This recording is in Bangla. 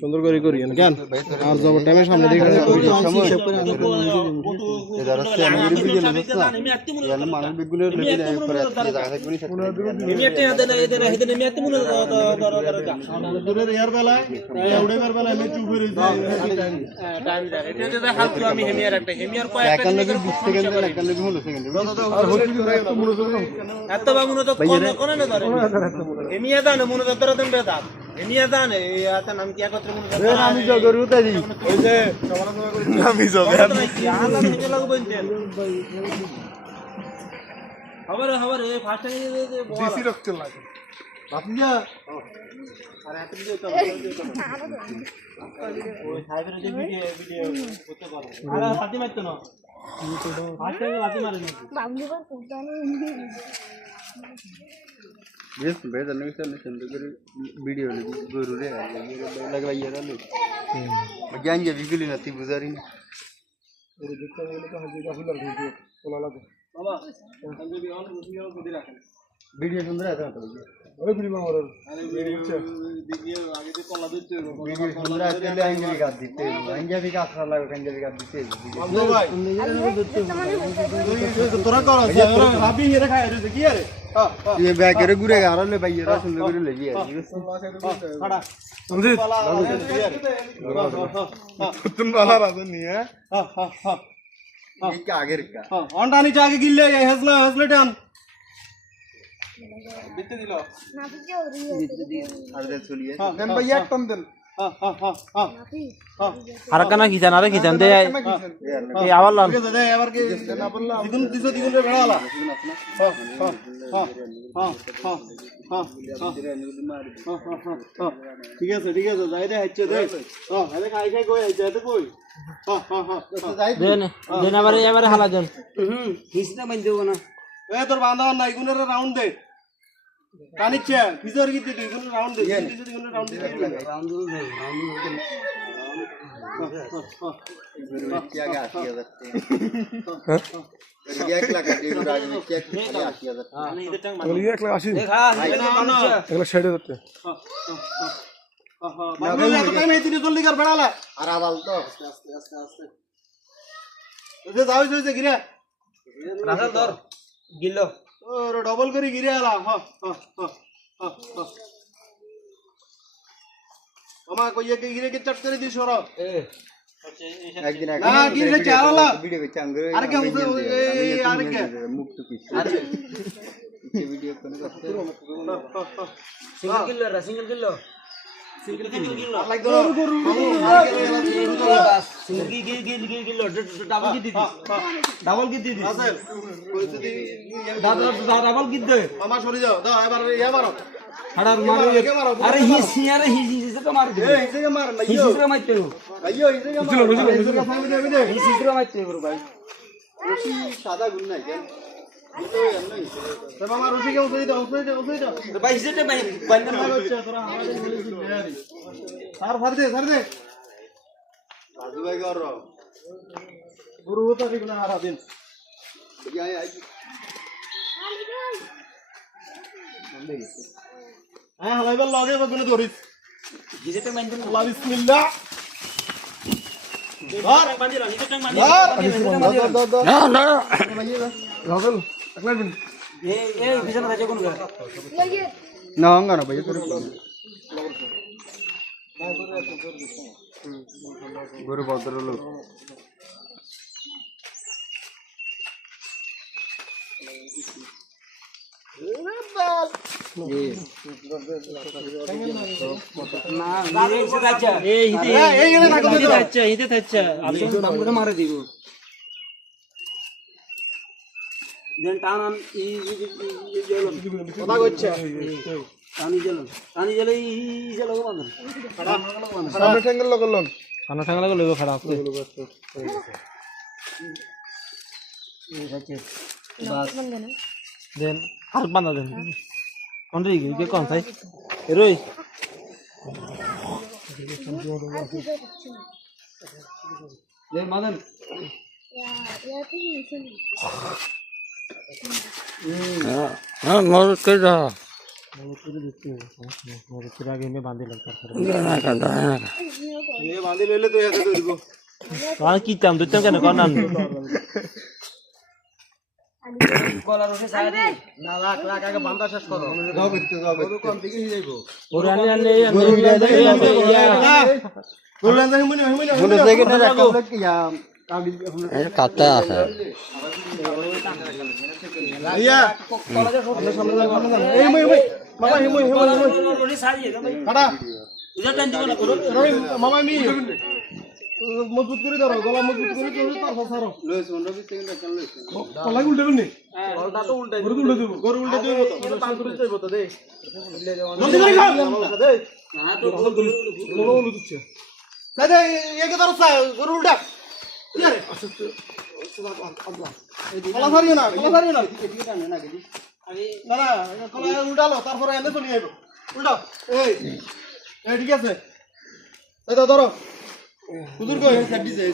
সুন্দর করে করি কেন আর যাব টাইমে সামনে দিকে এমিয়া দান মনোদর দেন বেদাত এমিয়া দান এই আছে নাম কি একত্র মনোদর আমি জগর উতারি ওই যে আমি জগর আল্লাহ থেকে লাগবে বলতেন খবর এই ফাস্ট টাইম বেশি রক্ত লাগে বাতিজা আরে হাতে দিও তো ওই সাইডের যে ভিডিও করতে পারো আরে হাতে মারতো না ফাস্ট টাইম হাতে মারে না বাবলু বা কোদানো Yes, better than next time. Video guru re lagwa ye ra le ज्ञान ये बिल्कुल नहीं गुजारी नहीं और जितना ये लोग हजे का फुलर वीडियो बोला लगे बाबा संजय भी ऑन वीडियो को दे रखा वीडियो सुंदर आता है ओए वीडियो में और अरे वीडियो आगे से कोला देते हो वीडियो सुंदर आते ले आएंगे भी का देते हो आएंगे भी का असर लगा आएंगे भी का देते हो बाबू भाई तोरा कौन है अभी ये रखा है देखिए अरे ये बैग करे गुरे आ रहा ले भाई ये रहा सुंदर गुरे ले जी खड़ा समझे तुम वाला राजन नहीं है ये क्या आगे रखा ऑन डानी चाह के गिल्ले हसले डान बित्ते दिलो ना बित्ते हो रही है अरे सुनिए देन भैया टन देन হারাকানা খিচান আরে খিচান দে এই আবার লাল दे এবার কি না বললা দ্বিগুণ রে বেড়ালা ঠিক আছে যাই দে হাইছে দে আরে খাই কই হাইছে তো কই দেন এবারে হালা দেন হিসনা বান দেব না এ তোর বান্দাওয়ার নাই গুনের রাউন্ড দে কানিচ্ছে ফিজর কি দিই গুনের রাউন্ড দে গুনের রাউন্ড দে রাউন্ড দে क्या क्या आशिया करते हैं ये 1 लाख दे राज में क्या क्या आशिया करते हैं हां इधर टंग मार बोलिए 1 लाख आशी देखा एक लाख 60 करते बाबू या तो टाइम है इतनी जल्दी कर बढ़ाला अरे आवाल तो आस्ते तुझे जाओ से गिरे রাখাল ধর গিল্লো और डबल करी गिरे आला हां मामा को ये गिरे के चट करे दी छोरो एक दिन ना गिरे चाला वीडियो के चंग अरे क्या अरे क्या मुक्त पीस अरे ये वीडियो कौन करते सिंगल किलो लाइक दो सिंगल किलो डबल की दी असल डबल की दे मामा छोड़ जाओ दाओ এবার ये मारो हड़ार मारो अरे हिसी से तो मार दे हिसे के मार हिसी से मारते हो अयो हिसे के मार हिसी से मारते हो भाई रुचि सादा गुण नहीं क्या तो मामा रुचि के उसे दो तो भाई हिसे भाई बंद ना थोड़ा हमारे सर दे राजू भाई कर रहा गुरु होता भी ना हरा दिन ये आई हां हलाइबल लगे बगुने धरिस हिसे तो बंद अल्लाह बिस्मिल्लाह बार बंद रहा हिसे टंग ना राहुल अगला दिन ए हिसे ना कौन कर ना होगा ना भैया तेरे गुरु बदर लोग ना ये हिसे अच्छा ए हिते अच्छा अभी तो नाम को मार दीबो देन टान ई जेलो पता गोच्छा टानी जेलो ई जेलो बंद सामने टेंगल लगलन खाना ठांगला को लेबो खराब से बस देन हर बंदा देन कौन रे ये कौन था रोई ये मदन हां मोर कर रहा বাঁধি লইলে তো হাতে ধরবো কি চাম দুইটাম কেন কর নাম কলার উঠে ছায়া দে না লাখ লাখ আগে বাঁধা শেষ করো যাও করতে কম থেকে যাইবো ওরে আনলে গরু বিলা যায় গরু লান যায় মনে মনে থেকে না রাখো কি আমি কাটা আছে আইয়া কলারে সামনে সামনে এই মই মামা হে মই উঠে ছাড়িয়ে দে ভাই কাটা ইজা টাইম দিব না রই মামা মি মজবুত করে দাও গলা মজবুত করে দাও তারপর ছাড়ো লইছ 15 সেকেন্ড রাখ লইছ কলাই উল্টে বলনি কলটা তো উল্টাই গরু উল্টে দেব গরু উল্টে দেব তো পাঁচ করে যাইব তো দে জলদি করে খাও দে হ্যাঁ তো গরু উল্টে দিচ্ছে তাই দে একে ধরো গরু উল্টা আরে কলা ছাড়িও না এদিকে টানে না গেলি আমি না না কলা উল্টালো তারপরে এনে চলে যাইব উল্টাও এই ঠিক আছে এই তো ধরো হুজুর কই সাইড দিছে